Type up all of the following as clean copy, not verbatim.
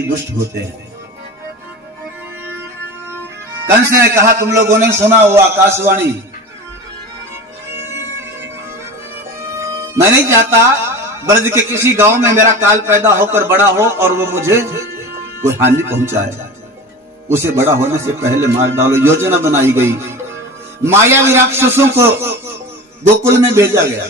दुष्ट होते हैं। कंस ने कहा, तुम लोगों ने सुना वो आकाशवाणी, मैं नहीं चाहता ब्रज के किसी गांव में मेरा काल पैदा होकर बड़ा हो और वो मुझे कोई हानि पहुंचाए। उसे बड़ा होने से पहले मार डालो। योजना बनाई गई, मायावी राक्षसों को गोकुल में भेजा गया।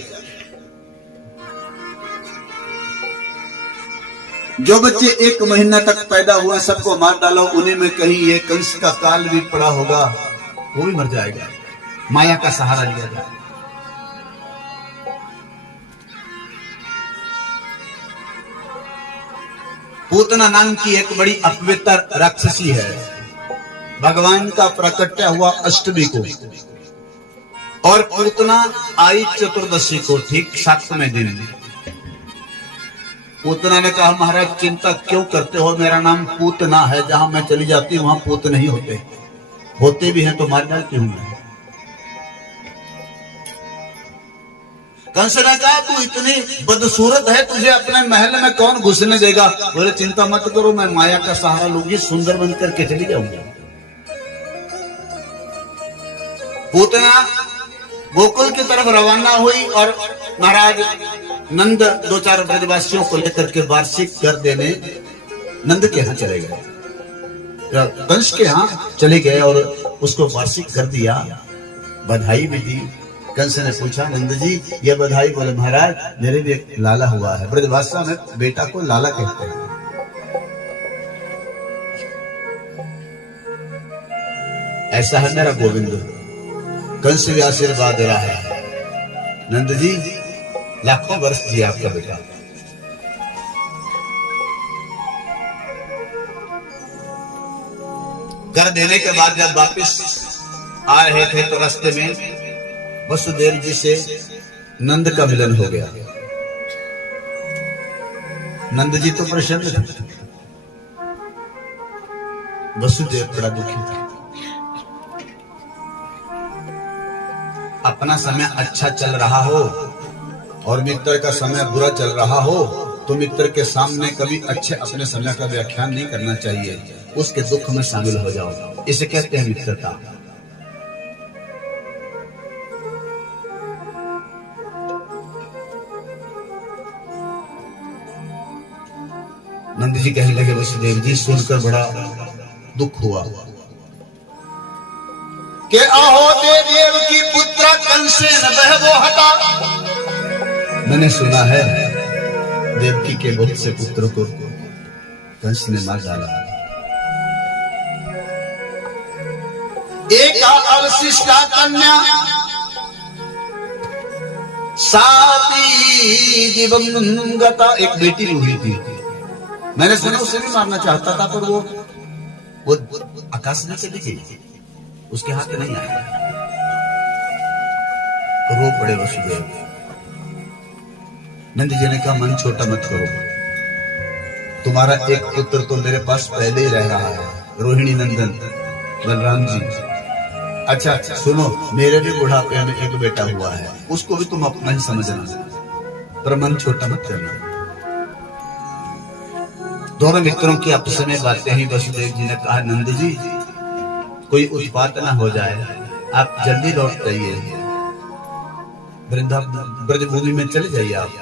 जो बच्चे 1 महीना तक पैदा हुए सबको मार डालो। उन्हीं में कहीं ये कंस का काल भी पड़ा होगा, वो भी मर जाएगा। माया का सहारा लिया जाए। पूतना नाम की एक बड़ी अपवित्र राक्षसी है। भगवान का प्राकट्य हुआ अष्टमी को और पूतना आई चतुर्दशी को, ठीक 7वें दिन। पूतना ने कहा, महाराज चिंता क्यों करते हो, मेरा नाम पूतना है, जहां मैं चली जाती हूं वहां पूत नहीं होते, होते भी हैं तो मार डालती हूं मैं। कंस ने कहा, तू इतनी बदसूरत है, तुझे अपने महल में कौन घुसने देगा। बोले, चिंता मत करो, मैं माया का सहारा लूंगी, सुंदर बन करके चली जाऊंगी। पूतना गोकुल की तरफ रवाना हुई और महाराज नंद 2-4 ब्रजवासियों को लेकर के वार्षिक कर देने नंद के यहाँ चले गए, कंस के यहाँ चले गए और उसको वार्षिक कर दिया, बधाई भी दी। कंस ने पूछा, नंद जी ये बधाई? बोले, महाराज मेरे भी एक लाला हुआ है। ब्रजवासियों में बेटा को लाला कहते हैं। ऐसा है मेरा गोविंद। कंस भी आशीर्वाद दे रहा है, नंद जी लाखों वर्ष जी आपका बेटा। कर देने के बाद जब वापिस आ रहे थे तो रास्ते में वसुदेव जी से नंद का मिलन हो गया। नंद जी तो प्रसन्न थे, वसुदेव बड़ा दुखी था। अपना समय अच्छा चल रहा हो और मित्र का समय बुरा चल रहा हो तो मित्र के सामने कभी अच्छे अपने समय का व्याख्यान नहीं करना चाहिए, उसके दुख में शामिल हो जाओ, इसे कहते हैं मित्रता। नंद जी कहने लगे, वसुदेव जी सुनकर बड़ा दुख हुआ कि आहो देव की पुत्र कंसेन बहवो हटा। मैंने सुना है देवकी के बहुत से पुत्रों को कंस ने मार डाला। एक अवशिष्टा कन्या साती दिवंगता, एक बेटी हुई थी। मैंने सुना उसे भी मारना चाहता था पर वो आकाश में चली गई, उसके हाथ में नहीं आया। रो पड़े वसुदेव। नंद जी ने कहा, मन छोटा मत करो, तुम्हारा एक पुत्र तो मेरे पास पहले ही रह रहा है, रोहिणी नंदन बलराम जी। अच्छा सुनो, मेरे भी बुढ़ापे में एक बेटा हुआ है, उसको भी तुम अपना ही समझना, पर मन छोटा मत करना। दोनों मित्रों की आपस में बातें ही वसुदेव जी ने कहा, नंद जी कोई उत्पात ना हो जाए, आप जल्दी लौट जाइए, वृंदावन ब्रजभूमि में चले जाइए आप।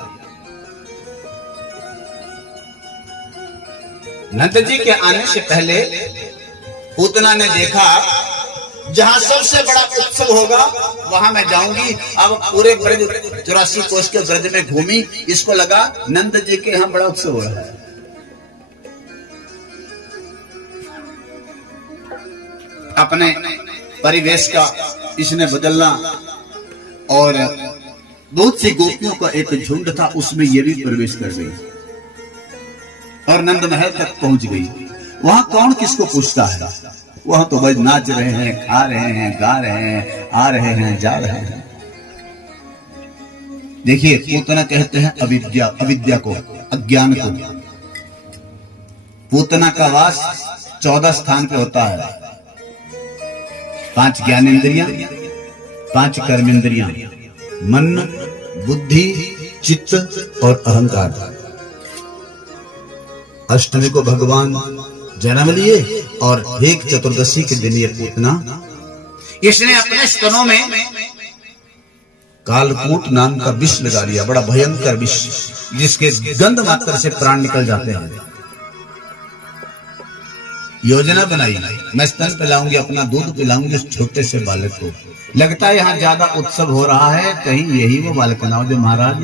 नंद जी के आने से पहले पूतना ने देखा जहां सबसे बड़ा उत्सव होगा वहां मैं जाऊंगी। अब पूरे ब्रज 84 कोस के ब्रज में घूमी, इसको लगा नंद जी के यहाँ बड़ा उत्सव हो रहा है। अपने परिवेश का इसने बदलना और बहुत सी गोपियों का एक झुंड था, उसमें ये भी प्रवेश कर गई और नंद महल तक पहुंच गई। वहां कौन किसको पूछता है, वहां तो बस नाच रहे हैं, खा रहे हैं, गा रहे हैं, आ रहे हैं, जा रहे हैं। देखिए पूतना कहते हैं अविद्या को, अज्ञान को। पूतना का वास 14 स्थान पे होता है, 5 ज्ञानेंद्रियां, 5 कर्मेंद्रियां, मन, बुद्धि, चित्त और अहंकार। अष्टमी को भगवान जन्म लिए और एक चतुर्दशी के दिन ये पूतना इसने अपने स्तनों में कालकूट नाम का विष लगा लिया, बड़ा भयंकर विष जिसके गंध मात्र से प्राण निकल जाते हैं। योजना बनाई, मैं स्तन पिलाऊंगी, अपना दूध पिलाऊंगी उस छोटे से बालक को। लगता है यहाँ ज्यादा उत्सव हो रहा है, कहीं यही वो बालक ना हो जो महाराज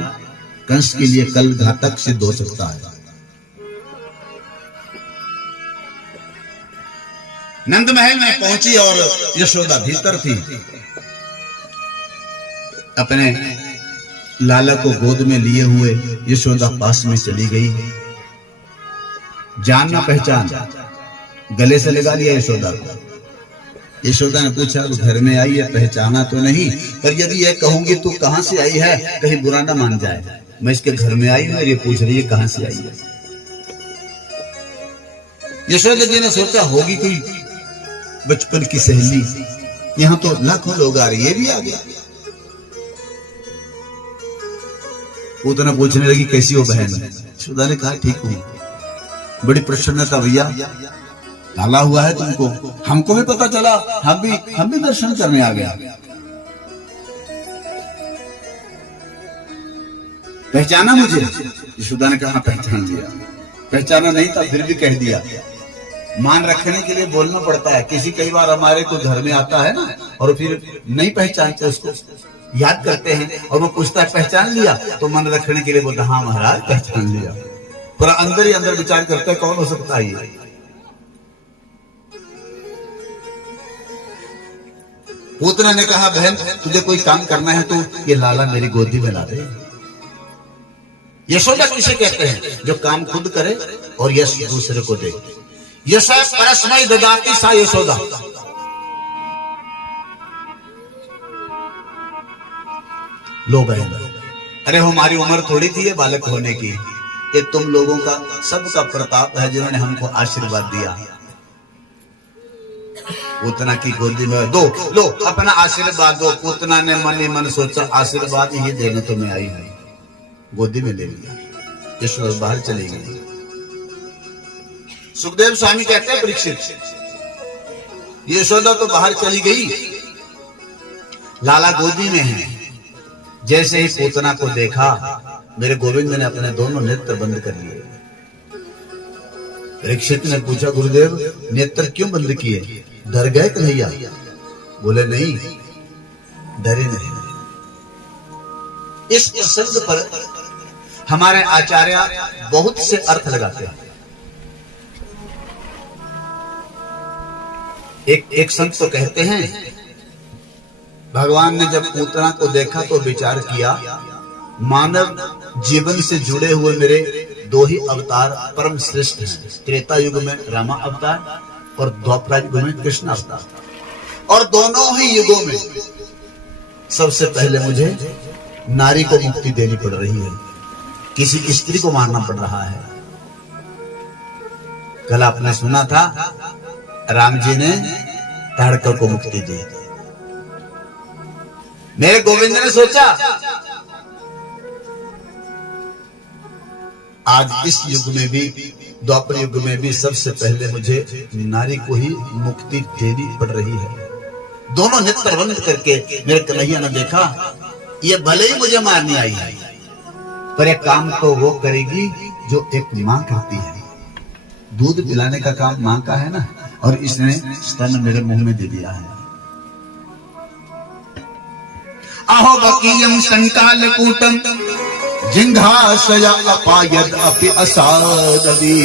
कंस के लिए कल घातक सिद्ध हो सकता है। नंद महल में पहुंची और यशोदा भीतर थी। अपने लाला को गोद में लिए हुए यशोदा पास में चली गई। जान ना पहचान गले से लगा लिया यशोदा को। यशोदा ने पूछा तो घर में आई है, पहचाना तो नहीं, पर यदि यह कहूंगी तू कहां से आई है कहीं बुरा ना मान जाए। मैं इसके घर में आई हूं, ये पूछ रही है कहां से आई है। यशोदा जी ने सोचा होगी कोई बचपन की सहेली, यहां तो लाखों लोग आ रहे, ये भी आ गया। पूतना पूछने लगी कैसी हो बहन। यशोदा ने कहा ठीक हूं। बड़ी प्रसन्नता, भैया लाला हुआ है तुमको, हमको भी पता चला, हम भी दर्शन करने आ गया। पहचाना मुझे? यशोदा ने कहा पहचान लिया। पहचाना नहीं था फिर भी कह दिया। मान रखने के लिए बोलना पड़ता है। किसी कई बार हमारे को घर में आता है ना और फिर नहीं पहचानते, उसको याद करते हैं और वो पूछता है पहचान लिया, तो मन रखने के लिए बोलता हाँ महाराज पहचान लिया। पर अंदर ही अंदर विचार करता है कौन हो सकता है ये। पूतना ने कहा बहन तुझे कोई काम करना है तो ये लाला मेरी गोदी में ला दे। यशोदा किसे कहते हैं? जो काम खुद करे और यश दूसरे को दे। यश परस्मै ददाति सा यशोदा। लो बहन, अरे हमारी उम्र थोड़ी थी ये बालक होने की, ये तुम लोगों का सबका प्रताप है जिन्होंने हमको आशीर्वाद दिया। पूतना की गोदी में दो, लो अपना आशीर्वाद दो। पूतना ने मन ही मन सोचा आशीर्वाद ही देने तो मैं आई हूं, गोदी में ले लिया। यशोदा बाहर चली गई। सुखदेव स्वामी कहते हैं परीक्षित, यशोदा तो बाहर चली गई, लाला गोदी में है। जैसे ही पूतना को देखा मेरे गोविंद ने अपने दोनों नेत्र बंद कर लिए। परीक्षित ने पूछा गुरुदेव नेत्र क्यों बंद किए, डर गए कन्हैया? बोले नहीं, डरे नहीं। इस प्रसंग पर हमारे आचार्य बहुत से अर्थ लगाते हैं। एक संत तो कहते हैं भगवान ने जब पूतना को देखा तो विचार किया मानव जीवन से जुड़े हुए मेरे दो ही अवतार परम श्रेष्ठ हैं। त्रेता युग में रामा अवतार और द्वापर युग में कृष्ण अवतार, और दोनों ही युगों में सबसे पहले मुझे नारी को मुक्ति देनी पड़ रही है, किसी स्त्री को मारना पड़ रहा है। कल आपने सुना था राम जी ने ताड़का को मुक्ति दी। मेरे गोविंद ने सोचा आज इस युग में भी द्वापर युग में भी सबसे पहले मुझे नारी को ही मुक्ति देनी पड़ रही है। दोनों नेत्र बंद करके मेरे कन्हैया ने देखा ये भले ही मुझे मारने आई है, पर यह काम तो वो करेगी जो एक मां करती है। दूध पिलाने का काम मां का है ना, और इसने स्तन मेरे मुंह में दे दिया है। अहो बकीयम संकालकूटम जिंघाशया अपायद अपि असादवी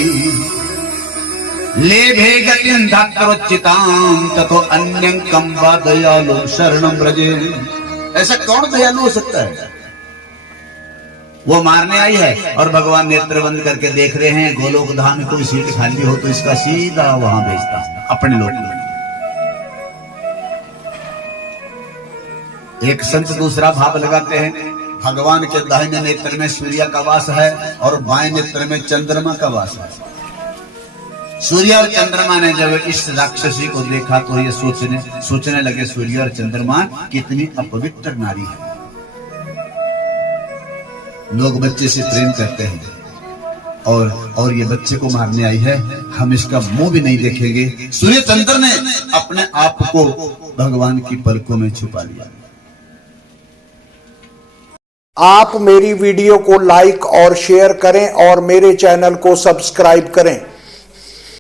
लेभे गतिं धात्रोच्चितां ततो अन्यं कं वा दयालु शरणं व्रजे। ऐसा कौन दयालु हो सकता है? वो मारने आई है और भगवान नेत्र बंद करके देख रहे हैं गोलोक धाम में कोई सीट खाली हो तो इसका सीधा वहां भेजता अपने लोक में। एक संत दूसरा भाव लगाते हैं भगवान के दाहिने नेत्र में सूर्य का वास है और बाएं नेत्र में चंद्रमा का वास है। सूर्य और चंद्रमा ने जब इस राक्षसी को देखा तो ये सोचने लगे सूर्य और चंद्रमा कितनी अपवित्र नारी है। लोग बच्चे से प्रेम करते हैं, और ये बच्चे को मारने आई है, हम इसका मुंह भी नहीं देखेंगे। सूर्य चंद्र ने अपने आप को भगवान की पलकों में छुपा लिया। आप मेरी वीडियो को लाइक और शेयर करें और मेरे चैनल को सब्सक्राइब करें।